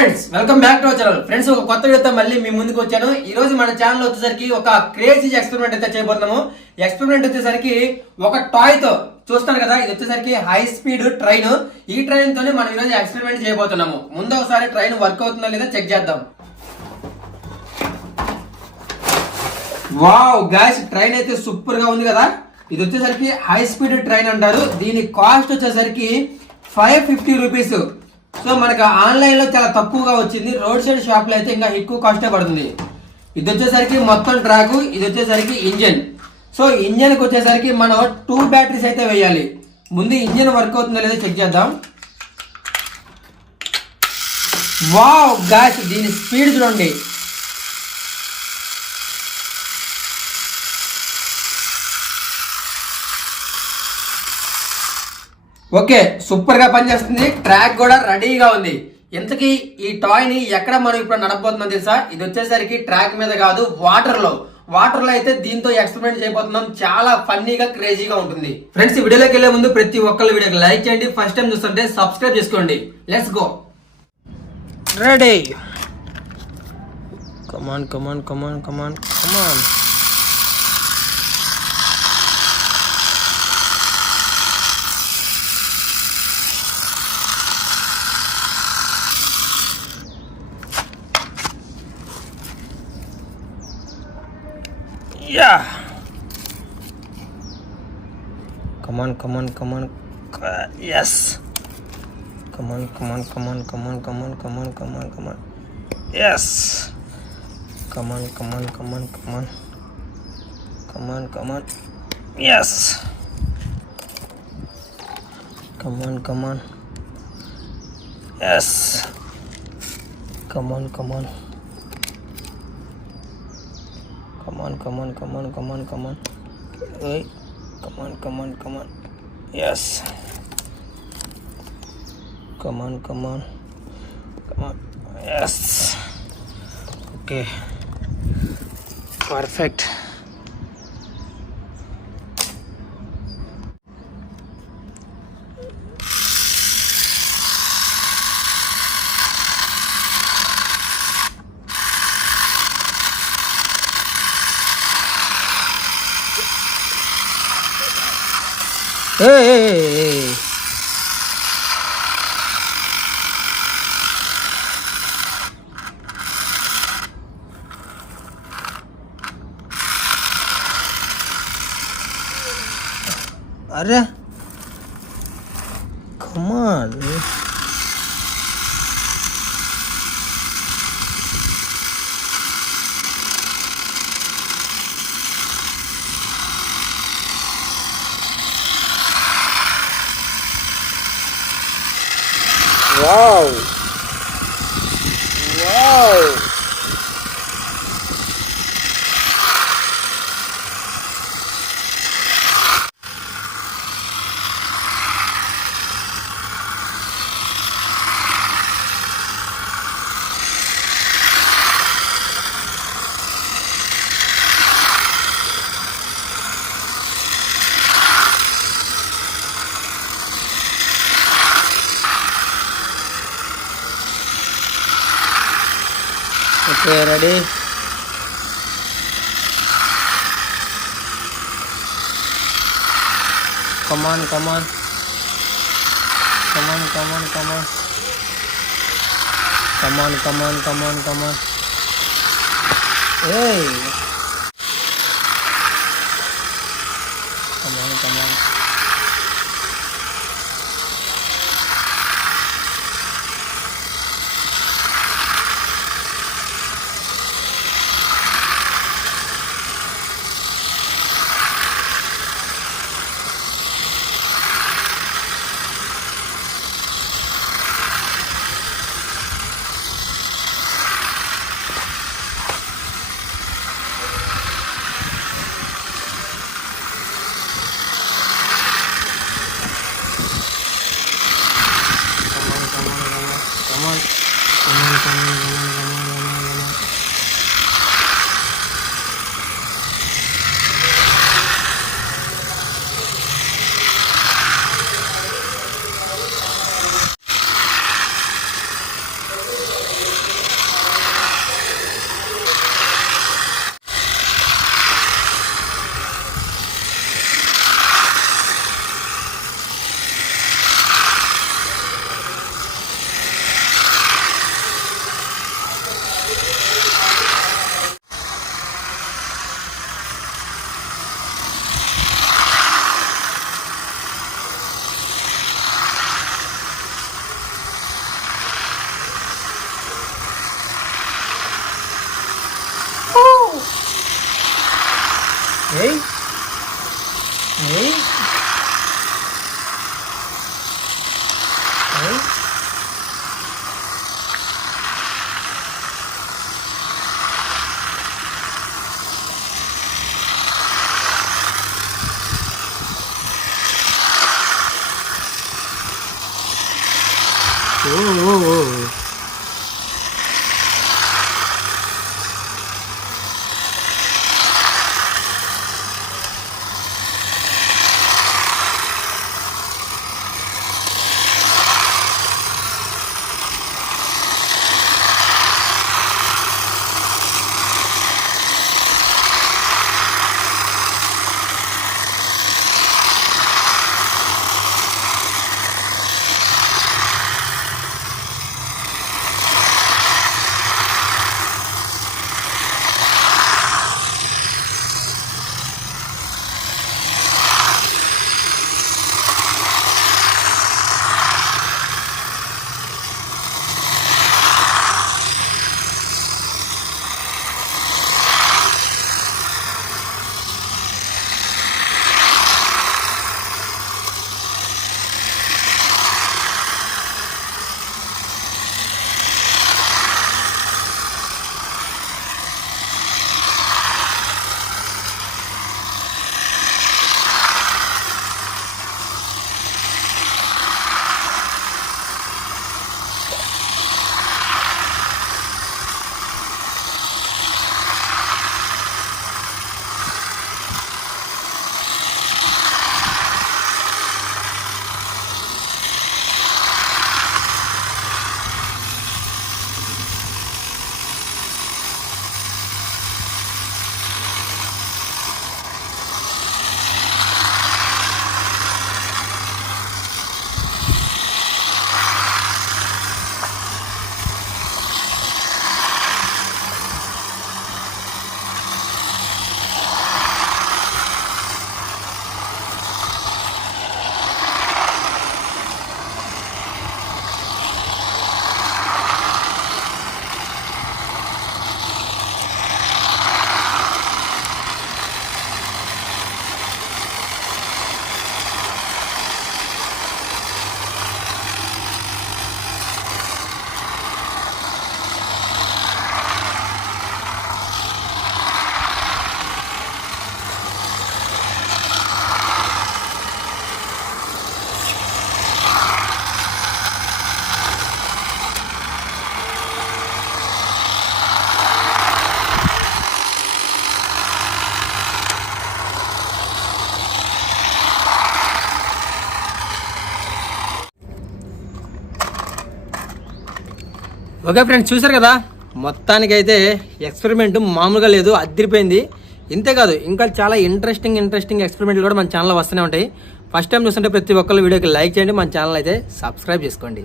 Friends, welcome back to our channel. Friends, ఒక కొత్త వీడియోతో మళ్ళీ మీ ముందుకు వచ్చాను. ఈ రోజు మన ఛానల్ వచ్చేసరికి ఒక క్రేజీ ఎక్స్పెరిమెంట్ అయితే చేయబోతున్నాము. ఎక్స్పెరిమెంట్ వచ్చేసరికి ఒక టాయ్ తో చూస్తాను కదా, ఇది వచ్చేసరికి హై స్పీడ్ ట్రైన్. ఈ ట్రైన్ తోనే మనం ఈరోజు ఎక్స్పెరిమెంట్ చేయబోతున్నాము. ముందు ఒకసారి ట్రైన్ వర్క్ అవుతుందా లేదా చెక్ చేద్దాం. వావ్ గాయ్స్, ట్రైన్ అయితే సూపర్ గా ఉంది కదా. ఇది వచ్చేసరికి హై స్పీడ్ ట్రైన్ అంటారు. దీని కాస్ట్ వచ్చేసరికి 550 రూపీస్. సో మనకు ఆన్లైన్ లో చాలా తక్కువగా వచ్చింది. రోడ్ సైడ్ షాప్ లో అయితే ఇంకా ఎక్కువ కాస్టే పడుతుంది. ఇది వచ్చేసరికి మొత్తం ట్రాక్, ఇది వచ్చేసరికి ఇంజన్. సో ఇంజన్ కి వచ్చేసరికి మనం 2 బ్యాటరీస్ అయితే వేయాలి. ముందు ఇంజన్ వర్క్ అవుతుందో లేదో చెక్ చేద్దాం. వావ్ గాయ్స్, దీని స్పీడ్ చూడండి. ఓకే, సూపర్ గా పనిచేస్తుంది. ట్రాక్ కూడా రెడీగా ఉంది. ఇంతకీ ఈ టాయ్ ని ఎక్కడ మనం ఇప్పుడు నడపబోతున్నాం తెలుసా? ఇది వచ్చేసరికి ట్రాక్ మీద కాదు, వాటర్ లో అయితే దీంతో ఎక్స్పెరిమెంట్ చేయబోతున్నాం. చాలా ఫన్నీగా క్రేజీగా ఉంటుంది. ఫ్రెండ్స్, ఈ వీడియోలోకి వెళ్లే ముందు ప్రతి ఒక్కళ్ళ వీడియోకి లైక్ చేయండి. ఫస్ట్ టైం చూస్తుంటే సబ్స్క్రైబ్ చేసుకోండి. Let's go. Ready. Come on come on come on come on come on. Yeah. Come on. Yes. Come on. Yes. Come on. Yes. Come on. Yes. Come on. Come on. Hey, come on. Yes. Come on. Yes. Okay. Perfect. Hey. Arre. Come on. Wow. Okay, ready? Come on. Hey. Come on. Okay friends, చూసారు కదా, మొత్తానికైతే ఎక్స్పెరిమెంట్ మామూలుగా లేదు, అదిరిపోయింది. ఇంతేకాదు ఇంకా చాలా ఇంట్రెస్టింగ్ ఎక్స్పెరిమెంట్లు కూడా మన ఛానల్లో వస్తూనే ఉంటాయి. ఫస్ట్ టైం చూస్తుంటే ప్రతి ఒక్కళ్ళు వీడియోకి లైక్ చేయండి, మన ఛానల్ అయితే సబ్స్క్రైబ్ చేసుకోండి.